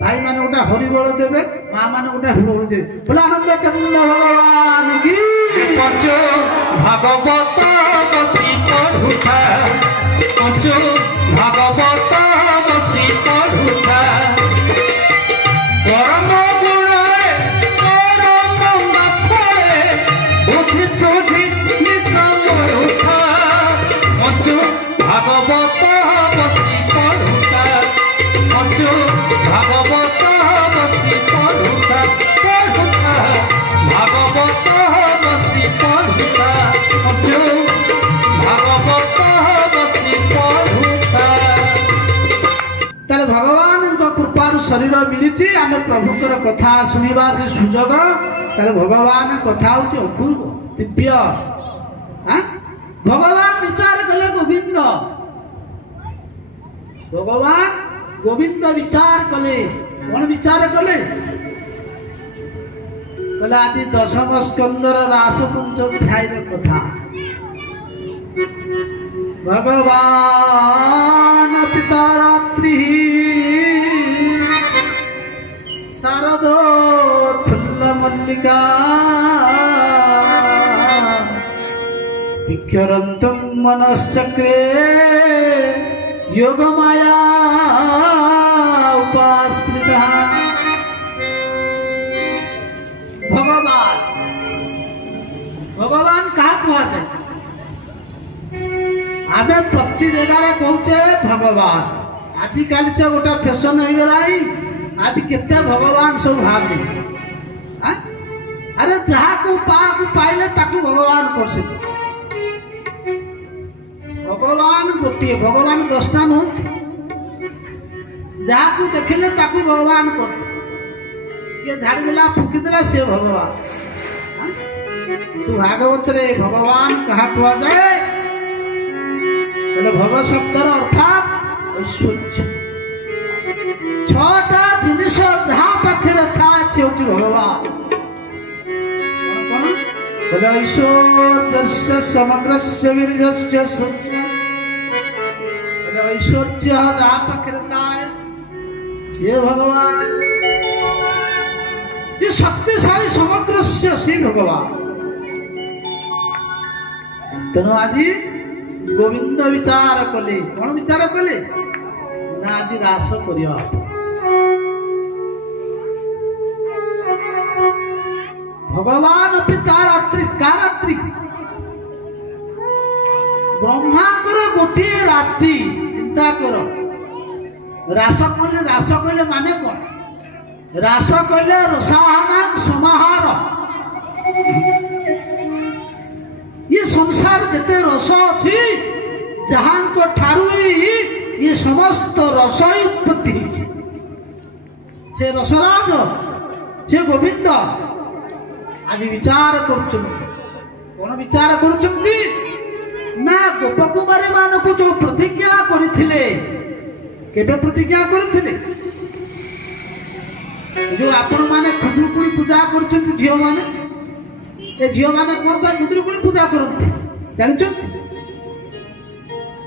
भाई माने गोटे हरिबोल देवे माँ माने गोटे हरिबोल देवे बोले आनंद कंद भगवान की पंचो भागवत बसी पढ़ुथा पंचो भागवत बसी पढ़ुथा परम गुणे परम फले बुद्धि सुधि निसमरुथा पंचो भागवत बसी पढ़ुथा पंचो भागवत बसी पढ़ुथा पढ़ुथा भागवत बसी पढ़ुथा पंचो भागवत बसी पढ़ुथा। ताले भगवान कृपार शरीर मिली आम प्रभुकर कथा शुणा से सुजोग ताले भगवान कथा हूँ अपूर्व दिव्य। भगवान विचार कले गोविंद भगवान गोविंद विचार कले कौन विचार कले कहले आदि दशम स्कंदर रासपुंज अध्याय कथा भगवान पिता रात्रि शारदो फुल्ल मल्लिका विक्षरन्तुं मनश्चक्रे योगमाया उपाश्रितः। भगवान क्या कहते आम प्रति जगार कहचे भगवान आजिकल गोटे फैशन हो गला आज केते भगवान सब भावे अरे जहाँ को पाइले ताकू भगवान कर भगवान गोटे भगवान 10टा नुह जहाँ को देखिले ताकू भगवान कर झाड़देला फुकीदेला से भगवान। तू भागवत रे भगवान कहा कह जाए भव शब्दर अर्थात ऐश्वर्य 6टा जिनिस जहाँ पाखे था भगवान बोले ऐश्वर्य समग्रस्य वीर्यस्य ऐश्वर्य जहाँ पाखे था ये भगवान ये शक्तिशाली समग्र से भगवान। तेणु आज गोविंद विचार कले कौन विचार कले ना आज रास करिया भगवान पिता रात्रि का रात्रि ब्रह्मा कर गोटे रात्रि चिंता कर रास कहले माने कौन रास कहले रसायन समाहार ये संसार जिते रस अच्छी जहाँ को ठारू ये समस्त रस उत्पत्ति से रसराज से गोविंद आज विचार कर कौन विचार कर ना गोपकुमारी मान को जो प्रतिज्ञा करथिले केबे प्रतिज्ञा करथिले जो आपण माने खुदुकुड़ी पूजा करछन झियो माने ए झियो माने कोन पा खुदुकुड़ी पूजा करथि जानछ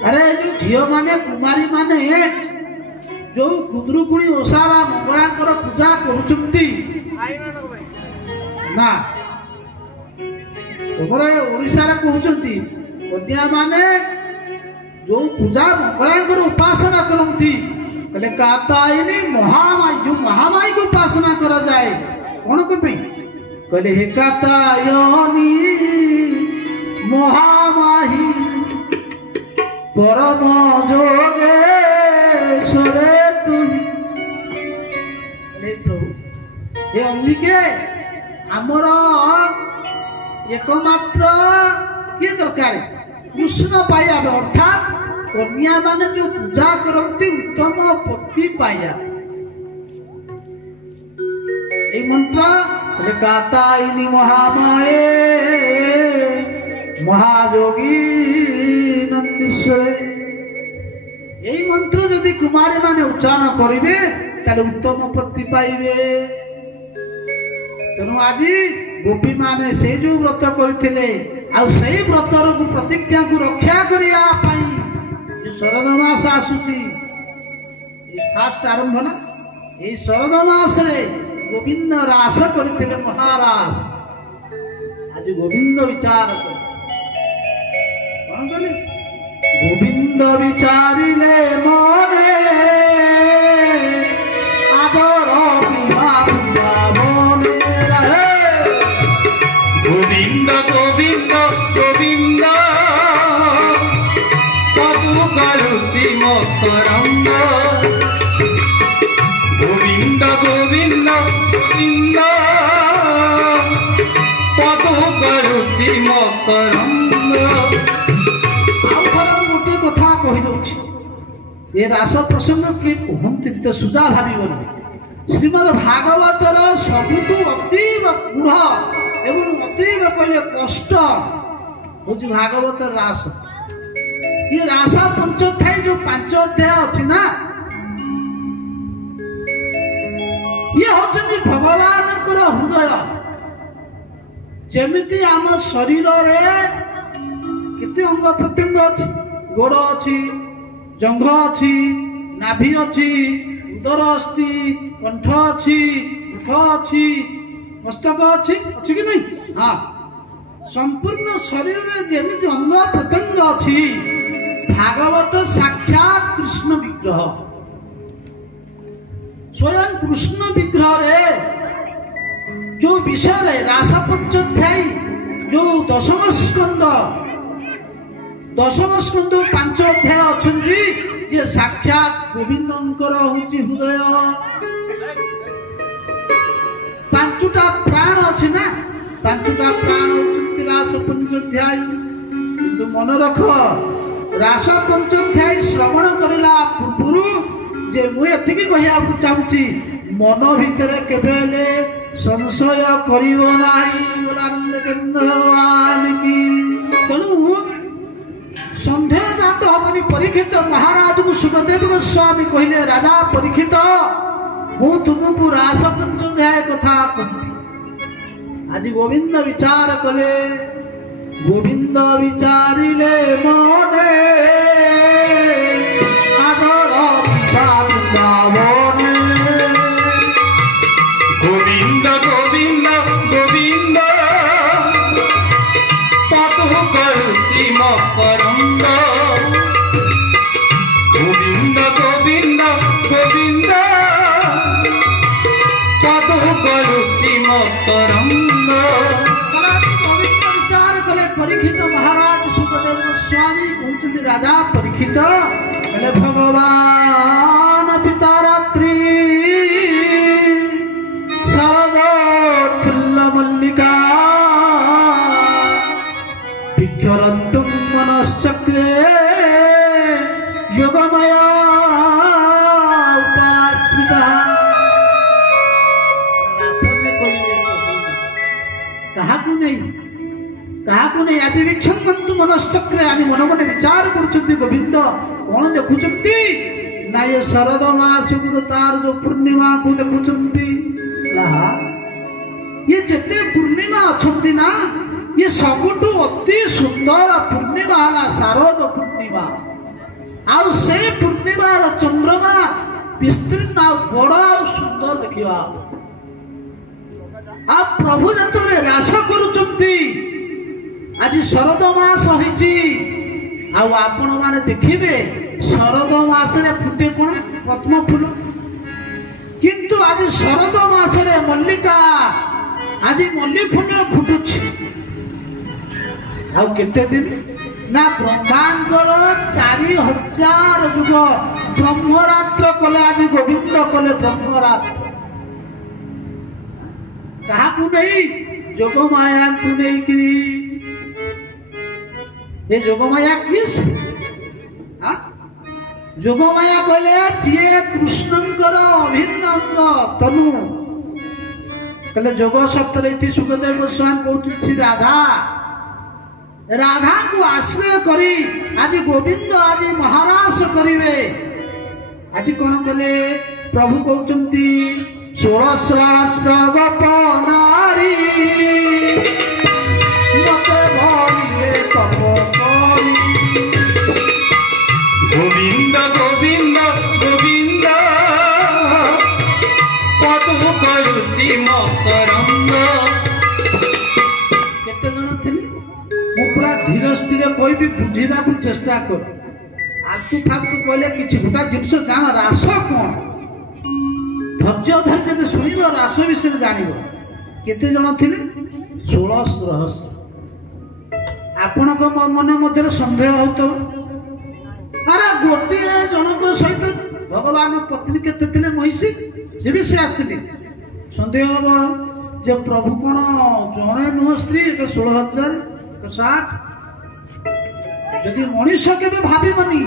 अरे जो झियो माने कुमारी माने जो खुदुकुड़ी ओसावा मंगळा कर पूजा करछंती ना तोमरे ओडिसा रे कहउछंती कन्या माने जो पूजा मंगळा कर उपासना करंती कहले कातायनी महामाई जो महामाई को उपासना करा जाए कौन को पे कहले हे कातायनी महामाई परम जोगेश्वरे तुम हे अंबिके आमर एकमात्र किए दरकार कृष्ण पाइबा अर्थात कन्या माने जो पूजा करती उत्तम पति पाया ये मंत्र कातायनी महामाये महायोगी नंदीश्वरे यही मंत्र यदि कुमारी माने उच्चारण करेंगे ताले उत्तम पति पाइबे। तेणु आज गोपी माने से जो व्रत करथिले आ सही व्रतर को प्रतिज्ञा को रक्षा करिया पाई शरद मास आसुची फास्ट आरंभ ना এই শরদ মাসে গোবিন্দ রাস করে মহারাস। আজ গোবিন্দ বিচার কଣ কলে গোবিন্দ বিচারিলে মনে আদর মনে গোবিন্দ গোবিন্দ গোবিন্দ প্রভু করুচি মকরন্দ গোবিন্দ গোবিন্দ গোবিন্দ প্রভু করুচি মকরন্দ। ଆଉ ଥରେ ମୁଁ ଗୋଟିଏ କଥା କହିଦେଉଛି, ଏ ରାସ ପ୍ରସଙ୍ଗ କିଏ କୁହନ୍ତି ତ ସୁଜା ଭାବିବନି। ଶ୍ରୀମଦ ଭାଗବତର ସବୁଠୁ ଅତୀବ ଗୂଢ଼ ଏବଂ ଅତୀବ କହିଲେ କଷ୍ଟ ହଉଛି ଭାଗବତର ରାସ। ଏ ରାସ ପଞ୍ଚଅଧ୍ୟାୟ ଯୋଉ 5 ଅଧ୍ୟାୟ ଅଛି ନା, ଇଏ ହଉଛନ୍ତି ଭଗବାନଙ୍କର ହୃଦୟ। ଯେମିତି ଆମ ଶରୀରରେ କେତେ ଅଙ୍ଗ ପ୍ରତ୍ୟଙ୍ଗ ଅଛି, ଗୋଡ଼ ଅଛି, ଜଙ୍ଘ ଅଛି, ନାଭି ଅଛି, ଉଦର ଅସ୍ଥି, କଣ୍ଠ ଅଛି, ମୁଖ ଅଛି, ମସ୍ତକ ଅଛି, ଅଛି କି ନାହିଁ? ହଁ, ସମ୍ପୂର୍ଣ୍ଣ ଶରୀରରେ ଯେମିତି ଅଙ୍ଗ ପ୍ରତ୍ୟଙ୍ଗ ଅଛି, ଭାଗବତ ସାକ୍ଷାତ କୃଷ୍ଣ ବିଗ୍ରହ। ସ୍ୱୟଂ କୃଷ୍ଣ ବିଗ୍ରହରେ ଯୋଉ ବିଷୟରେ ରାସ ପଞ୍ଚଅଧ୍ୟାୟ ଯୋଉ ଦଶମ ସ୍କନ୍ଦ 5 ଅଧ୍ୟାୟ ଅଛନ୍ତି, ଯେ ସାକ୍ଷାତ ଗୋବିନ୍ଦଙ୍କର ହଉଛି ହୃଦୟ। 5ଟା ପ୍ରାଣ ଅଛି ନା, 5ଟା ପ୍ରାଣ ହଉଛନ୍ତି ରାସ ପଞ୍ଚଅଧ୍ୟାୟ। କିନ୍ତୁ ମନେ ରଖ, ରାସ ପଞ୍ଚଅଧ୍ୟାୟ ଶ୍ରବଣ କରିଲା ପୂର୍ବରୁ ଯେ ମୁଁ ଏତିକି କହିବାକୁ ଚାହୁଁଛି, ମନ ଭିତରେ କେବେ ହେଲେ ସଂଶୟ କରିବ ନାହିଁ। ତେଣୁ ସନ୍ଦେହ ଜାତ ହବନି। ପରୀକ୍ଷିତ ମହାରାଜକୁ ସୁଖଦେବ ଗୋସ୍ୱାମୀ କହିଲେ, ରାଜା ପରୀକ୍ଷିତ, ମୁଁ ତୁମକୁ ରାସ ପଞ୍ଚଅଧ୍ୟାୟ କଥା କହିବି। ଆଜି ଗୋବିନ୍ଦ ବିଚାର କଲେ, ଗୋବିନ୍ଦ ବିଚାରିଲେ ମନେ ଆଦର ବୃନ୍ଦାବନେ। গোবিন্দ গোবিন্দ গোবিন্দ প্রভু করুচি মকরন্দ গোবিন্দ গোবিন্দ গোবিন্দ প্রভু করুচি মকরন্দ। ଗୋବିନ୍ଦ ବିଚାର କଲେ। ପରୀକ୍ଷିତ ମହାରାଜ ସୁଖଦେବ ଗୋସ୍ୱାମୀ କହୁଛନ୍ତି, ରାଜା ପରୀକ୍ଷିତ, ହେଲେ ଭଗବାନ ପିତା ରାତ୍ରି ଶରଦ ଫୁଲ୍ଲ ମଲ୍ଲିକା ବିକ୍ଷରନ୍ତୁ ମନଶ୍ଚକ୍ରେ ଯୋଗମୟା ଉପାତ୍ରିତା। ରାସରେ କହିଲେ କାହାକୁ ନେଇ ଆଜି ବିକ୍ଷରନ୍ତୁ ମନଶ୍ଚକ୍ରେ। ଆଜି ମନେ ମନେ ବିଚାର କରୁଛନ୍ତି, ଗୋବିନ୍ଦ କଣ ଦେଖୁଛନ୍ତି ନା, ଏ ଶରଦ ମାସକୁ ତାର ଯୋଉ ପୂର୍ଣ୍ଣିମାକୁ ଦେଖୁଛନ୍ତି। ଇଏ ଯେତେ ପୂର୍ଣ୍ଣିମା ଅଛନ୍ତି ନା, ଇଏ ସବୁଠୁ ଅତି ସୁନ୍ଦର ପୂର୍ଣ୍ଣିମା ହେଲା ଶାରଦ ପୂର୍ଣ୍ଣିମା। ଆଉ ସେଇ ପୂର୍ଣ୍ଣିମାର ଚନ୍ଦ୍ରମା ବିସ୍ତୀର୍ଣ୍ଣ ଆଉ ବଡ ଆଉ ସୁନ୍ଦର ଦେଖିବା। ଆଉ ପ୍ରଭୁ ଯେତେବେଳେ ରାସ କରୁଛନ୍ତି, ଆଜି ଶରଦ ମାସ ହେଇଛି, ଆଉ ଆପଣ ମାନେ ଦେଖିବେ ଶରଦ ମାସରେ ଫୁଟେ କଣ ପଦ୍ମ ଫୁଲ, କିନ୍ତୁ ଆଜି ଶରଦ ମାସରେ ମଲ୍ଲିକା, ଆଜି ମଲ୍ଲି ଫୁଲ ଫୁଟୁଛି। ଆଉ କେତେ ଦିନ ନା, ବ୍ରହ୍ମାଙ୍କର 4000 ଯୁଗ ବ୍ରହ୍ମରାତ୍ର କଲେ। ଆଜି ଗୋବିନ୍ଦ କଲେ ବ୍ରହ୍ମରାତ୍ର। କାହାକୁ ନେଇ? ଯୋଗମାୟାଙ୍କୁ ନେଇକିରି। ଏ ଯୋଗମାୟା କିଏ? ଯୋଗମାୟା କହିଲେ ଯିଏ କୃଷ୍ଣଙ୍କର ଅଭିନ୍ନ ଅଙ୍ଗ ତନୁ। କହିଲେ ଯୋଗ ଶବ୍ଦରେ ଏଠି ସୁଖଦେବ ଗୋସ୍ୱାମୀ କହୁଛନ୍ତି, ରାଧାକୁ ଆଶ୍ରୟ କରି ଆଜି ଗୋବିନ୍ଦ ଆଜି ମହାରାସ କରିବେ। ଆଜି କଣ କଲେ? ପ୍ରଭୁ କହୁଛନ୍ତି, 16 ସହସ୍ର ଗୋପ ନାରୀ ମତେ ଭରିଲେ ତପ କରି। গোবিন্দ গোবিন্দ গোবিন্দ ପଟୁ କରୁଛି ମକରନ୍ଦ। କେତେ ଜଣ ଥିଲେ ମୁଁ ପୁରା ଧୀର ସ୍ଥିର କହିବି ବୁଝିବାକୁ ଚେଷ୍ଟା କର। ଆଲତୁ ଫାଲତୁ କହିଲେ କିଛି ଗୋଟା ଜିନିଷ ଜାଣ ରାସ କଣ ଧୈର୍ଯ୍ୟ ଧରି ଯଦି ଶୁଣିବ ରାସ ବିଷୟରେ ଜାଣିବ। କେତେ ଜଣ ଥିଲେ 1600। ଆପଣଙ୍କ ମନ ମଧ୍ୟରେ ସନ୍ଦେହ ହଉଥିବ ଆରେ ଗୋଟିଏ ଜଣଙ୍କ ସହିତ ଭଗବାନ ପତ୍ନୀ କେତେ ଥିଲେ ମହିଷୀ ସେ ବି ସେ ଆସିଥିଲେ। ସନ୍ଦେହ ହବ ଯେ ପ୍ରଭୁ କଣ ଜଣେ ନୁହଁ ସ୍ତ୍ରୀ 16,000 60। ଯଦି ମଣିଷ କେବେ ଭାବିବନି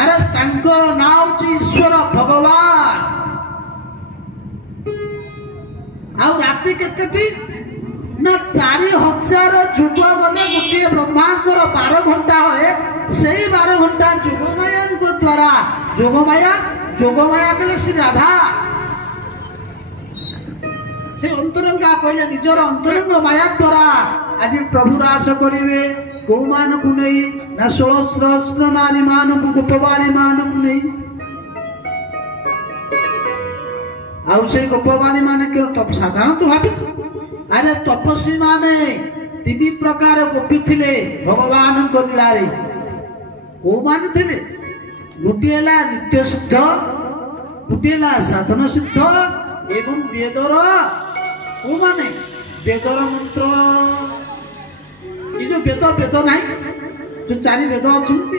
ଆରେ ତାଙ୍କର ନାଁ ହଉଛି ଈଶ୍ୱର ଭଗବାନ। ଆଉ ରାତି କେତେଟି ନା 4,000 ଯୁଗ ଗଲେ ଗୋଟିଏ ବ୍ରହ୍ମାଙ୍କର 12 ଘଣ୍ଟା ହୁଏ। ସେଇ 12 ଘଣ୍ଟା ଯୋଗମାୟାଙ୍କ ଦ୍ଵାରା ଯୋଗମାୟା କଲେ ଶ୍ରୀ ରାଧା ସେ ଅନ୍ତରଙ୍ଗା କହିଲେ ନିଜର ଅନ୍ତରଙ୍ଗ ମାୟା ଦ୍ଵାରା ଆଜି ପ୍ରଭୁ ରାସ କରିବେ। କୋଉମାନଙ୍କୁ ନେଇ ନା 16,000 ନାରୀ ମାନଙ୍କୁ ଗୋପବାଣୀ ମାନଙ୍କୁ ନେଇ। ଆଉ ସେଇ ଗୋପବାଣୀ ମାନେ ସାଧାରଣତଃ ଭାବିଛୁ ଆରେ ତପସ୍ୱୀ ମାନେ 3 ପ୍ରକାର ଗୋପୀ ଥିଲେ ଭଗବାନଙ୍କ ଲୀଳାରେ। କୋଉମାନେ ଥିଲେ ଗୋଟିଏ ହେଲା ନିତ୍ୟ ସିଦ୍ଧ, ଗୋଟିଏ ହେଲା ସାଧନ ସିଦ୍ଧ ଏବଂ ବେଦର କୋଉମାନେ ବେଦର ମନ୍ତ୍ର। ଏ ଯୋଉ ବେଦ ନାହିଁ ଯୋଉ 4 ବେଦ ଅଛନ୍ତି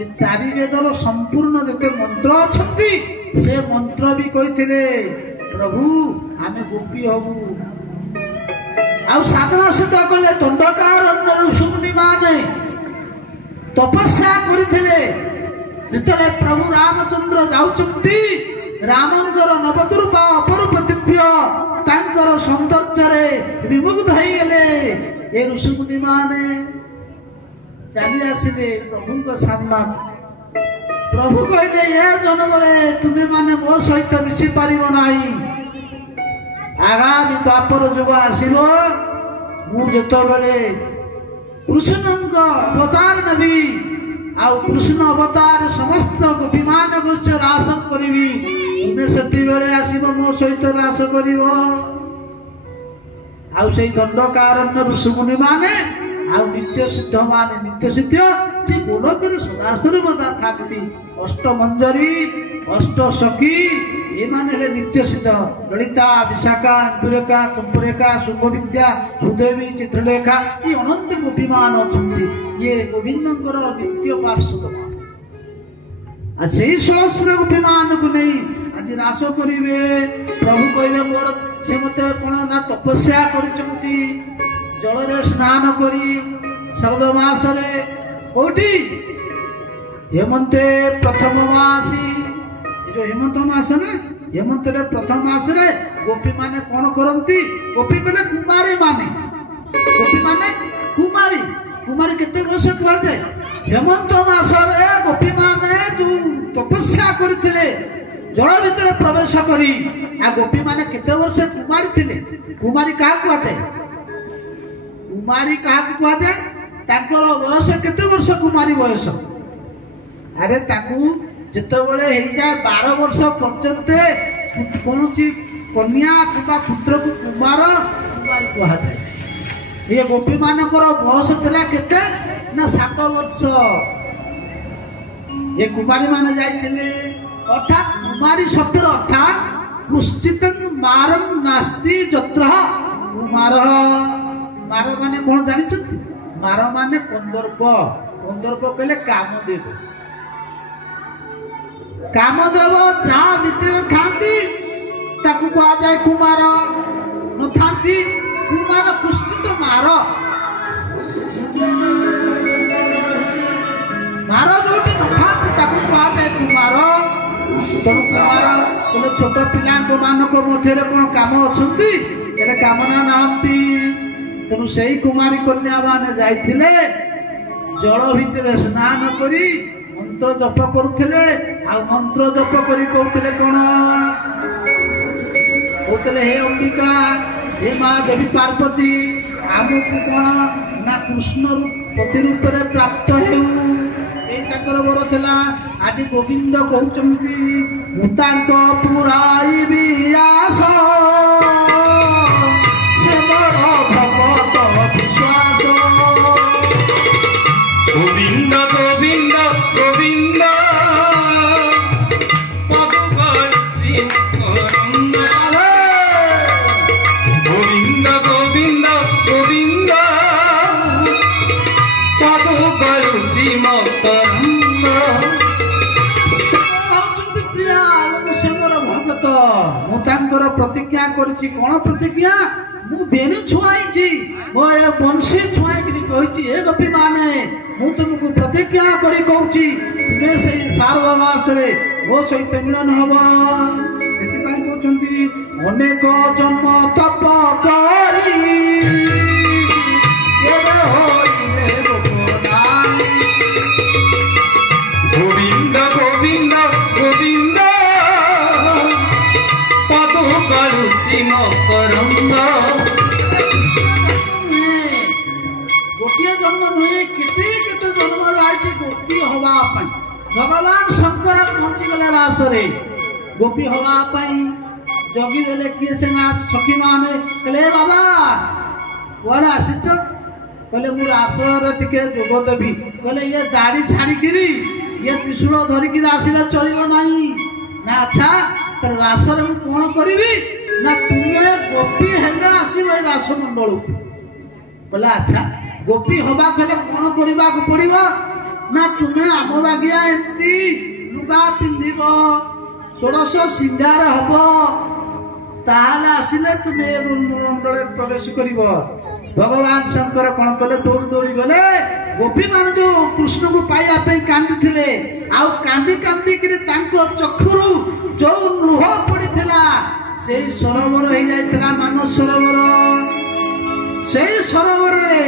ଏ 4 ବେଦର ସମ୍ପୂର୍ଣ୍ଣ ଯେତେ ମନ୍ତ୍ର ଅଛନ୍ତି ସେ ମନ୍ତ୍ର ବି କହିଥିଲେ ପ୍ରଭୁ ଆମେ ଗୋପୀ ହବୁ। ଆଉ ସାଧନା ସିଦ୍ଧ କଲେ ଦଣ୍ଡକାରଣ୍ୟ ଋଷିମୁନି ମାନେ ତପସ୍ୟା କରିଥିଲେ। ଯେତେବେଳେ ପ୍ରଭୁ ରାମଚନ୍ଦ୍ର ଯାଉଛନ୍ତି ରାମଙ୍କର ନବଦୁର୍ଗ ଅପରୂପ ଦିବ୍ୟ ତାଙ୍କର ସୌନ୍ଦର୍ଯ୍ୟରେ ବିମୁଗ୍ଧ ହେଇଗଲେ। ଏ ଋଷିମୁନି ମାନେ ଚାଲି ଆସିଲେ ପ୍ରଭୁଙ୍କ ସାମ୍ନାକୁ। ପ୍ରଭୁ କହିଲେ ଏ ଜନ୍ମରେ ତୁମେ ମାନେ ମୋ ସହିତ ମିଶି ପାରିବ ନାହିଁ। ଆଗାମୀ ଦ୍ୱାପର ଯୁଗ ଆସିବ ମୁଁ ଯେତେବେଳେ କୃଷ୍ଣଙ୍କ ଅବତାର ନେବି ଆଉ କୃଷ୍ଣ ଅବତାର ସମସ୍ତ ଗୋପୀମାନଙ୍କୁ ରାସ କରିବି ତୁମେ ସେତିବେଳେ ଆସିବ ମୋ ସହିତ ରାସ କରିବ। ଆଉ ସେଇ ଦଣ୍ଡକାରଣ୍ୟ ଋଷିମୁନି ମାନେ ଆଉ ନିତ୍ୟ ସିଦ୍ଧ ମାନେ ନିତ୍ୟ ସିଦ୍ଧ ସେ ଗୋଲକରେ ସଦାସର୍ବଦା ଥାନ୍ତି। ଅଷ୍ଟମଞ୍ଜରୀ ଅଷ୍ଟସଖୀ ଏମାନେ ହେଲେ ନିତ୍ୟ ସିଦ୍ଧ। ଲଳିତା ବିଶାଖା ଇନ୍ଦୁରେଖା କୁମ୍ଭରେଖା ସୁଖବିଦ୍ୟା ସୁଦେବୀ ଚିତ୍ରଲେଖା ଏ ଅନନ୍ତ ଗୋପୀମାନ ଅଛନ୍ତି। ଇଏ ଗୋବିନ୍ଦଙ୍କର ନିତ୍ୟ ପାର୍ଶ୍ୱଦ। ଆଉ ସେଇ 16,000 ଗୋପୀମାନଙ୍କୁ ନେଇ ଆଜି ରାସ କରିବେ। ପ୍ରଭୁ କହିବେ ମୋର ସେ ମତେ କଣ ନା ତପସ୍ୟା କରିଛନ୍ତି ଜଳରେ ସ୍ନାନ କରି ଶରଦ ମାସରେ କୋଉଠି ହେମନ୍ତେ ପ୍ରଥମ ମାସି ଏ ଯୋଉ ହେମନ୍ତ ମାସ ନା ହେମନ୍ତରେ ପ୍ରଥମ ମାସରେ ଗୋପୀ ମାନେ କଣ କରନ୍ତି? ଗୋପୀ ମାନେ କୁମାରୀ ମାନେ ଗୋପୀ ମାନେ କୁମାରୀ କୁମାରୀ କେତେ ବର୍ଷ କୁହାଯାଏ? ହେମନ୍ତ ମାସରେ ଗୋପୀ ମାନେ ଯୋଉ ତପସ୍ୟା କରିଥିଲେ ଜଳ ଭିତରେ ପ୍ରବେଶ କରି ଆଉ ଗୋପୀ ମାନେ କେତେ ବର୍ଷ କୁମାରୀ ଥିଲେ? କୁମାରୀ କାହାକୁ କୁହାଯାଏ? କୁମାରୀ କାହାକୁ କୁହାଯାଏ? ତାଙ୍କର ବୟସ କେତେ ବର୍ଷ କୁମାରୀ ବୟସ? ଆରେ ତାକୁ ଯେତେବେଳେ ହେଇଯାଏ 12 ବର୍ଷ ପର୍ଯ୍ୟନ୍ତ କୌଣସି କନ୍ୟା କିମ୍ବା ପୁତ୍ରକୁ କୁମାରୀ କୁହାଯାଏ। ଏ ଗୋପୀ ମାନଙ୍କର ବୟସ ଥିଲା କେତେ ନା 7 ବର୍ଷ। ଏ କୁମାରୀ ମାନେ ଯାଇଥିଲେ ଅର୍ଥାତ୍ କୁମାରୀ ଶବ୍ଦର ଅର୍ଥାତ୍ କୃଶ୍ଚିତ ମାରଂ ନାସ୍ତି ଯତ୍ର କୁମାର। ମାର ମାନେ କଣ ଜାଣିଛନ୍ତି? ମାର ମାନେ କନ୍ଦର୍ପ। କନ୍ଦର୍ପ କହିଲେ କାମଦେବ। କାମଦେବ ଯାହା ଭିତରେ ଥାନ୍ତି ତାକୁ କୁହାଯାଏ କୁମାର। ନଥାନ୍ତି କୁମାର କୃଶ୍ଚିତ ମାର। ମାର ଯୋଉଠି ନଥାନ୍ତି ତାକୁ କୁହାଯାଏ କୁମାର। ତେଣୁ କୁମାର କହିଲେ ଛୋଟ ପିଲାଙ୍କ ମାନଙ୍କ ମଧ୍ୟରେ କଣ କାମ ଅଛନ୍ତି? ଏଟା କାମନା ନାହାନ୍ତି। ତେଣୁ ସେଇ କୁମାରୀ କନ୍ୟା ମାନେ ଯାଇଥିଲେ ଜଳ ଭିତରେ ସ୍ନାନ କରି ମନ୍ତ୍ର ଜପ କରୁଥିଲେ। ଆଉ ମନ୍ତ୍ର ଜପ କରି କହୁଥିଲେ କଣ? କହୁଥିଲେ ହେ ଅମ୍ବିକା ହେ ମା ଦେବୀ ପାର୍ବତୀ ଆମକୁ କଣ ନା କୃଷ୍ଣ ପତି ରୂପରେ ପ୍ରାପ୍ତ ହେଉ। ଏଇ ତାଙ୍କର ବର ଥିଲା। ଆଜି ଗୋବିନ୍ଦ କହୁଛନ୍ତି ମୁଁ ତାଙ୍କ ପୁରାଇବି ଆସ ସେ ବଡ଼ ଭଗତ ବିଶ୍ୱାସ। ଗୋବିନ୍ଦ ଗୋବିନ୍ଦ ଗୋବିନ୍ଦ ପଦୁକଳୁଚି ମକରନ୍ଦ। ଗୋବିନ୍ଦ ଗୋବିନ୍ଦ ଗୋବିନ୍ଦ ପଦୁକଳୁଚି ମକରନ୍ଦ। ହଉଛନ୍ତି ପ୍ରିୟା ମୁଁ ସେ ମୋର ଭଗତ। ମୁଁ ତାଙ୍କର ପ୍ରତିଜ୍ଞା କରିଛି। କଣ ପ୍ରତିଜ୍ଞା? ମୁଁ ବେଣୀ ଛୁଆଇଛି, ମୋ ଏ ବଂଶୀ ଛୁଆଇକିରି କହିଛି ଏ ଗୋପୀ ମାନେ ମୁଁ ତୁମକୁ ପ୍ରତିଜ୍ଞା କରି କହୁଛି ତୁମେ ସେଇ ଶାରଦ ମାସରେ ମୋ ସହିତ ମିଳନ ହବ। ସେଥିପାଇଁ କହୁଛନ୍ତି ଅନେକ ଜନ୍ମ ତପ କରି ଏବେ ହୋଇଲେ ଗୋପନାରୀ। ଗୋବିନ୍ଦ ଗୋବିନ୍ଦ ଗୋବିନ୍ଦ ପଦୁକଳୁଚି ମକରନ୍ଦ। ଗୋଟିଏ ଜନ୍ମ ନୁହେଁ କେତେ କେତେ ଜନ୍ମ ଯାଇଛି ଗୋପୀ ହବା ପାଇଁ। ଭଗବାନ ଶଙ୍କର ପହଞ୍ଚିଗଲେ ରାସରେ ଗୋପୀ ହବା ପାଇଁ ଜଗିଦେଲେ। କିଏ ସେ ନା ସଖୀ ମାନେ କହିଲେ ବାବା କୁଆଡେ ଆସିଛ? କହିଲେ ମୁଁ ରାସରେ ଟିକେ ଯୋଗ ଦେବି। କହିଲେ ଇଏ ଦାଢି ଛାଡିକିରି ଇଏ ତ୍ରିଶୂଳ ଧରିକିରି ଆସିଲେ ଚଳିବ ନାହିଁ ନା। ଆଚ୍ଛା ତାର ରାସରେ ମୁଁ କଣ କରିବି ନା ତୁମେ ଗୋପୀ ହେଲେ ଆସିବ ଏ ରାସ ମଣ୍ଡଳକୁ। କହିଲେ ଆଚ୍ଛା ଗୋପୀ ହବା କହିଲେ କଣ କରିବାକୁ ପଡିବ ନା ତୁମେ ଆମ ବାଗିଆ ଏମିତି ଲୁଗା ପିନ୍ଧିବ, ଷୋଡ଼ଶ ସିଙ୍ଗାର ହବ, ତାହେଲେ ଆସିଲେ ତୁମେ ମଣ୍ଡଳରେ ପ୍ରବେଶ କରିବ। ଭଗବାନ ଶଙ୍କର କଣ କଲେ? ଦୌଡ଼ି ଦୌଡ଼ି ଗଲେ। ଗୋପୀ ମାନେ ଯୋଉ କୃଷ୍ଣକୁ ପାଇବା ପାଇଁ କାନ୍ଦିଥିଲେ ଆଉ କାନ୍ଦି କାନ୍ଦିକିରି ତାଙ୍କ ଚକ୍ଷୁରୁ ଯୋଉ ଲୁହ ପଡିଥିଲା ସେଇ ସରୋବର ହେଇଯାଇଥିଲା ମାନସ ସରୋବର। ସେଇ ସରୋବରରେ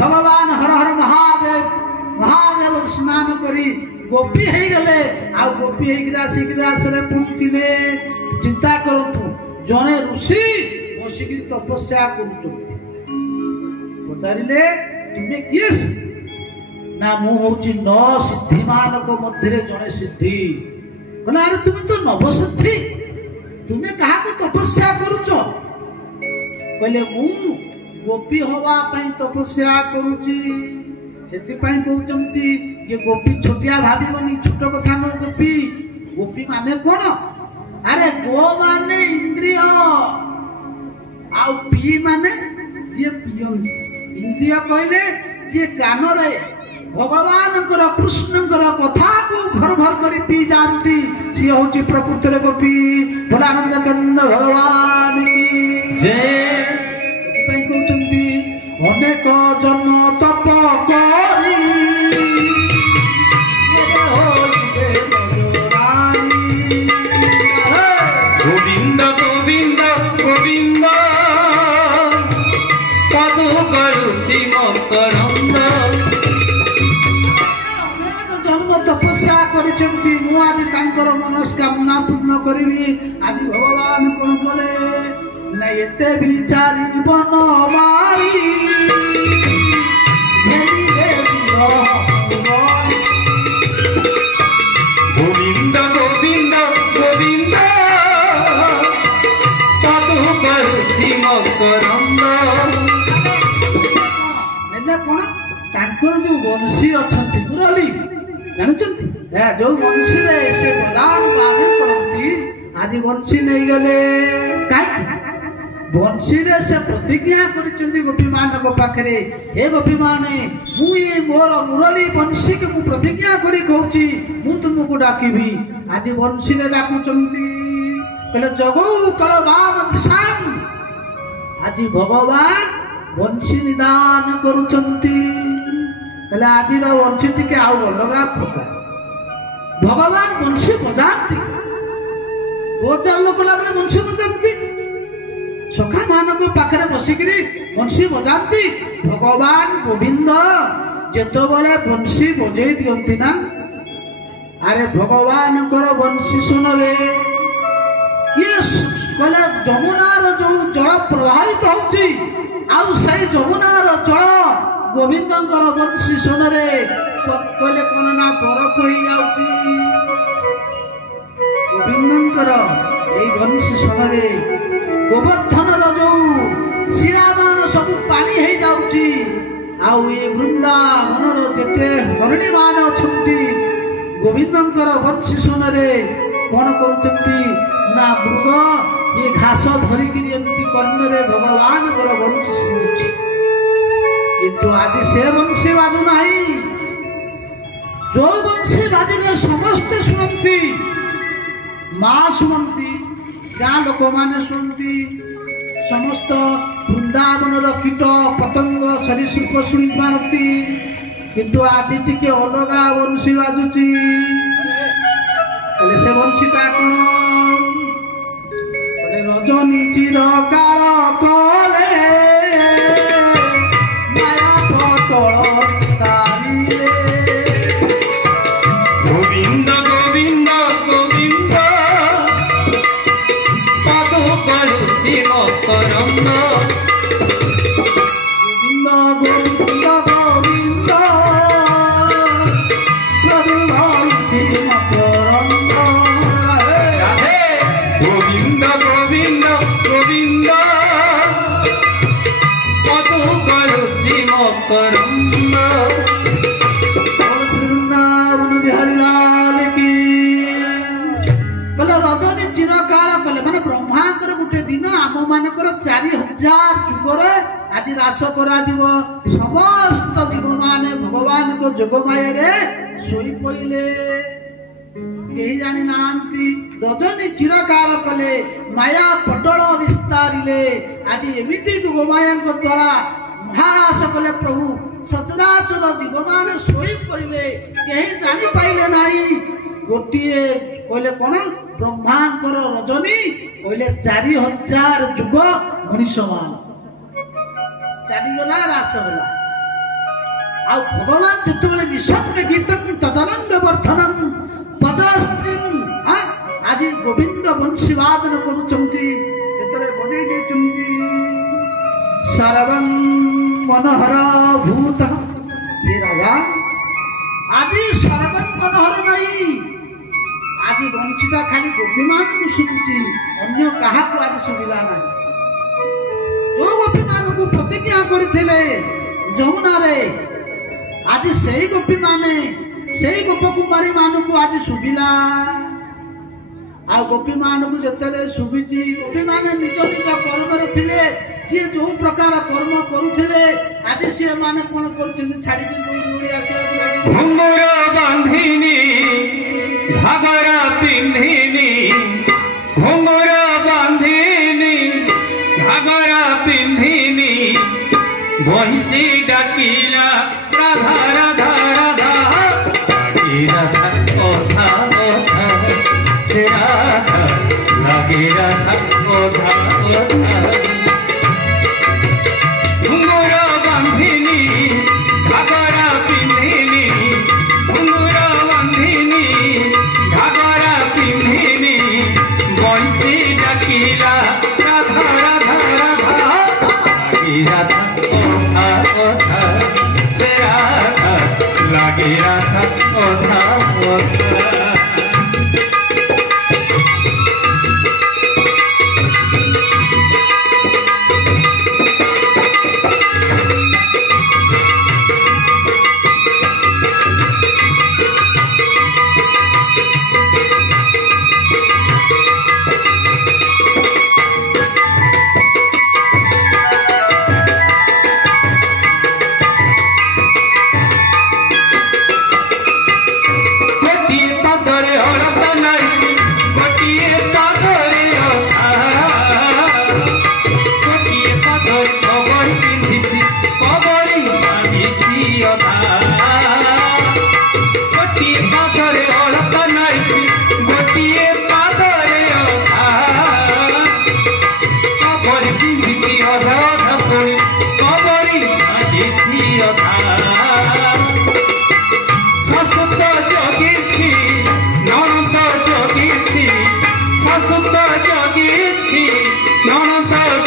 ଭଗବାନ ହର ହର ମହାଦେବ ମହାଦେବ ସ୍ନାନ କରି ଗୋପୀ ହେଇଗଲେ। ଆଉ ଗୋପୀ ହେଇକିରି ଆସିକିରି ରାସରେ ପହଞ୍ଚିଲେ। ଚିନ୍ତା କରନ୍ତୁ ଜଣେ ଋଷି ବସିକିରି ତପସ୍ୟା କରୁଛନ୍ତି। ପଚାରିଲେ ତୁମେ କିଏ? ନା ମୁଁ ହଉଛି 9 ସିଦ୍ଧି ମାନଙ୍କ ମଧ୍ୟରେ ଜଣେ ସିଦ୍ଧି। କହିଲେ ଆରେ ତୁମେ ତ ନବସିଦ୍ଧି, ତୁମେ କାହାକୁ ତପସ୍ୟା କରୁଛ? କହିଲେ ମୁଁ ଗୋପୀ ହବା ପାଇଁ ତପସ୍ୟା କରୁଛି। ସେଥିପାଇଁ କହୁଛନ୍ତି ଯେ ଗୋପୀ ଛୋଟିଆ ଭାବିବନି, ଛୋଟ କଥା ନୁହଁ। ଗୋପୀ ଗୋପୀ ମାନେ କଣ? ଆରେ ଗୋ ମାନେ ଇନ୍ଦ୍ରିୟ ଆଉ ପି ମାନେ ଯିଏ ପିଅନ୍ତି। ଇନ୍ଦ୍ରିୟ କହିଲେ ଯିଏ ଜ୍ଞାନରେ ଭଗବାନଙ୍କର କୃଷ୍ଣଙ୍କର କଥାକୁ ଭର ଭର କରି ପିଇ ଯାଆନ୍ତି ସିଏ ହଉଛି ପ୍ରକୃତରେ ଗୋପୀ। ଭୋଳାନନ୍ଦ କନ୍ଦ ଭଗବାନ କି ଜୟ। ସେଥିପାଇଁ କହୁଛନ୍ତି ଅନେକ ଜନ୍ମ ତପ କରି ଏବେ ହୋଇଲେ ବ୍ରଜରାଣୀ। ଗୋବିନ୍ଦ ଗୋବିନ୍ଦ ଗୋବିନ୍ଦ ପଦୁକଳୁଚି ମକରନ୍ଦ। ଅନେକ ଜନ୍ମ ତପସ୍ୟା କରିଛନ୍ତି। ମୁଁ ଆଜି ତାଙ୍କର ମନସ୍କାମନା ପୂର୍ଣ୍ଣ କରିବି। ଆଜି ଭଗବାନ କଣ କଲେ ନା ଏତେ ବିଚାରିବ ନ ମାଇ ଘେରିଲେ ବିରହ ପୁରାଇ। ଗୋବିନ୍ଦ ଗୋବିନ୍ଦ ଗୋବିନ୍ଦ ପଦୁକଳୁଚି ମକରନ୍ଦ। ହେଲେ କଣ ତାଙ୍କର ଯୋଉ ବଂଶୀ ଅଛନ୍ତି ମୁରଲି ଜାଣିଛନ୍ତି ଯୋଉ ବଂଶୀରେ ସେ ବଦାନ ଗାନ କରନ୍ତି ଆଜି ବଂଶୀ ନେଇଗଲେ। କାହିଁକି? ବଂଶୀରେ ସେ ପ୍ରତିଜ୍ଞା କରିଛନ୍ତି ଗୋପୀ ମାନଙ୍କ ପାଖରେ ହେ ଗୋପୀ ମାନେ ମୁଁ ଏ ମୋର ମୁରଲି ବଂଶୀକୁ ମୁଁ ପ୍ରତିଜ୍ଞା କରି କହୁଛି ମୁଁ ତୁମକୁ ଡାକିବି। ଆଜି ବଂଶୀରେ ଡାକୁଛନ୍ତି। କହିଲେ ଜଗଉ କଳ ବାମ କିଷାନ। ଆଜି ଭଗବାନ ବଂଶୀ ନିଦାନ କରୁଛନ୍ତି। ହେଲେ ଆଜିର ବଂଶୀ ଟିକେ ଆଉ ଅଲଗା ପ୍ରକାର। ଭଗବାନ ବଂଶୀ ବଜାନ୍ତି। ଗୋଚାରଣ କଲା ବେଳେ ବଂଶୀ ବଜାନ୍ତି। ସଖା ମାନଙ୍କ ପାଖରେ ବସିକିରି ବଂଶୀ ବଜାନ୍ତି। ଭଗବାନ ଗୋବିନ୍ଦ ଯେତେବେଳେ ବଂଶୀ ବଜେଇ ଦିଅନ୍ତି ନା ଆରେ ଭଗବାନଙ୍କର ବଂଶୀ ଶୁଣରେ ଇଏ କହିଲେ ଯମୁନାର ଯୋଉ ଜଳ ପ୍ରଭାବିତ ହଉଛି ଆଉ ସେଇ ଯମୁନାର ଜଳ ଗୋବିନ୍ଦଙ୍କର ବଂଶୀ ଶୁଣରେ କହିଲେ କଣ ନା ବରଫ ହେଇଯାଉଛି। ଗୋବିନ୍ଦଙ୍କର ଏଇ ବଂଶୀ ଶୁଣରେ ଗୋବର୍ଦ୍ଧନର ଯୋଉ ଶିଳାମାନ ସବୁ ପାଣି ହେଇଯାଉଛି। ଆଉ ଏ ବୃନ୍ଦାବନର ଯେତେ ହରିଣୀ ମାନ ଅଛନ୍ତି ଗୋବିନ୍ଦଙ୍କର ବଂଶୀ ଶୁଣରେ କଣ କରୁଛନ୍ତି ନା ମୃଗ ଏ ଘାସ ଧରିକିରି ଏମିତି କର୍ଣ୍ଣରେ ଭଗବାନଙ୍କର ବଂଶୀ ଶୁଣୁଛି। କିନ୍ତୁ ଆଜି ସେ ବଂଶୀ ବାଜୁ ନାହିଁ। ଯୋଉ ବଂଶୀ ବାଜିଲେ ସମସ୍ତେ ଶୁଣନ୍ତି, ମା ଶୁଣନ୍ତି, ଗାଁ ଲୋକମାନେ ଶୁଣନ୍ତି, ସମସ୍ତ ବୃନ୍ଦାବନର କୀଟ ପତଙ୍ଗ ସରୀସୃପ ଶୁଣି ପାରନ୍ତି। କିନ୍ତୁ ଆଜି ଟିକେ ଅଲଗା ବଂଶୀ ବାଜୁଛି। ହେଲେ ସେ ବଂଶୀଟା କଣ? ରଜନୀ ଚିର କାଳ କଲେ ମାୟା ପଟଳ ତାରିଲେ। গোবিন্দ গোবিন্দ গোবিন্দ পদ করুছি মকরন্দ। গোবিন্দ গোবিন্দ গোবিন্দ প্রভু হইছি মকরন্দ। রাধে গোবিন্দ গোবিন্দ গোবিন্দ পদ করুছি মকরন্দ। বৃন্দাবন বিহারী লাল কি କହିଲେ ରଜନୀ ଚିର କାଳ କଲେ ମାନେ ବ୍ରହ୍ମାଙ୍କର ଗୋଟେ ଦିନ ଆମ ମାନଙ୍କର 4000 ଯୁଗରେ ଆଜି ହ୍ରାସ କରାଯିବ। ସମସ୍ତ ଜୀବମାନେ ଭଗବାନଙ୍କ ଯୋଗମାୟାରେ ଶୋଇ ପଇଲେ, କେହି ଜାଣି ନାହାନ୍ତି। ରଜନୀ ଚିର କାଳ କଲେ ମାୟା ପଟଳ ବିସ୍ତାରିଲେ। ଆଜି ଏମିତି ଯୋଗମାୟାଙ୍କ ଦ୍ୱାରା ମହାରାସ କଲେ ପ୍ରଭୁ। ସଚରାଚର ଜୀବମାନେ ଶୋଇ ପଡ଼ିଲେ, କେହି ଜାଣିପାଇଲେ ନାହିଁ। ଗୋଟିଏ କହିଲେ କଣ ବ୍ରହ୍ମାଙ୍କର ରଜନୀ କହିଲେ 4000 ଯୁଗ ମଣିଷମାନ ଚାଲିଗଲା, ହ୍ରାସ ହେଲା। ଆଉ ଭଗବାନ ଯେତେବେଳେ ନିଃସଙ୍ଗ ଗୀତଂ ତଦନଙ୍ଗ ବର୍ଦ୍ଧନଂ ପଦସ୍ତ୍ରୀଂ ଆଜି ଗୋବିନ୍ଦ ବଂଶୀ ବାଦନ କରୁଛନ୍ତି। ଯେତେବେଳେ ବଜେଇ ଦେଇଛନ୍ତି ସର୍ବଂ ମନୋହର ଭୂତ ହେ ରାଜା। ଆଜି ସର୍ବଂ ମନୋହର ନାହିଁ, ଆଜି ବଂଶୀଟା ଖାଲି ଗୋପୀମାନଙ୍କୁ ଶୁଭୁଛି, ଅନ୍ୟ କାହାକୁ ଆଜି ଶୁଭିଲା ନାହିଁ। ଯୋଉ ଗୋପୀମାନଙ୍କୁ ପ୍ରତିଜ୍ଞା କରିଥିଲେ ଯମୁନାରେ, ଆଜି ସେଇ ଗୋପୀମାନେ ସେଇ ଗୋପକୁମାରୀ ମାନଙ୍କୁ ଆଜି ଶୁଭିଲା। ଆଉ ଗୋପୀମାନଙ୍କୁ ଯେତେବେଳେ ଶୁଭିଛି, ଗୋପୀମାନେ ନିଜ ନିଜ କର୍ମରେ ଥିଲେ, ଯିଏ ଯୋଉ ପ୍ରକାର କର୍ମ କରୁଥିଲେ ଆଜି ସେମାନେ କଣ କରୁଛନ୍ତି ଛାଡ଼ିକି ଦୌଡ଼ି ଆସିବାକୁ ଲାଗିଲେ। ঘুঙ্গুর বান্ধিনী ঘাগরা পিন্ধিনী, ঘুঙ্গুর বান্ধিনী ঘাগরা পিন্ধিনী, বংশী ডাকিলা রাধা রাধা রাধা। লাগি রাধা কথা কথা সে রাধা, লাগি রাধা কথা কথা। ঘুঙ্গুর বান্ধিনী ঘাগরা পিন্ধিনী, ঘুঙ্গুর বান্ধিনী ঘাগরা পিন্ধিনী, বংশী ডাকিলা রাধা রাধা রাধা। লাগি রাধা কথা কথা সে রাধা, লাগি রাধা কথা কথা।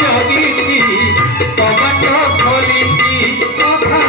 জগিছি কবাট খোলিছি কথা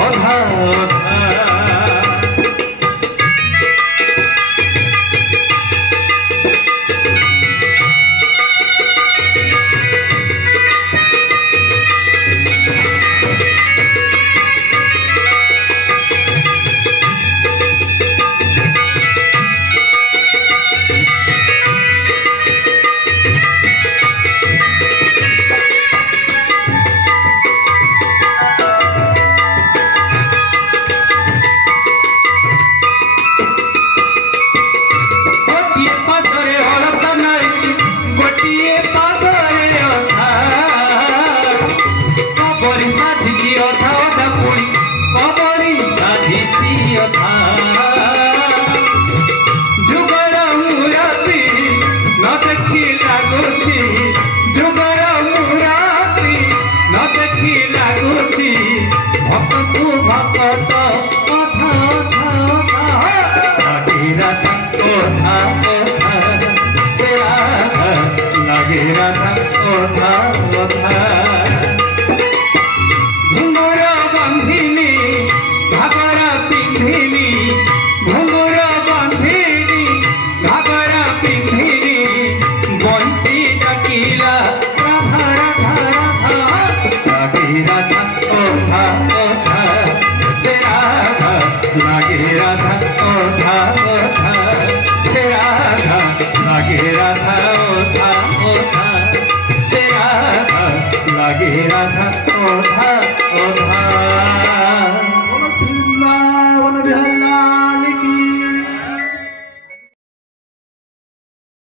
অধা অধা राधा ओधा ओधा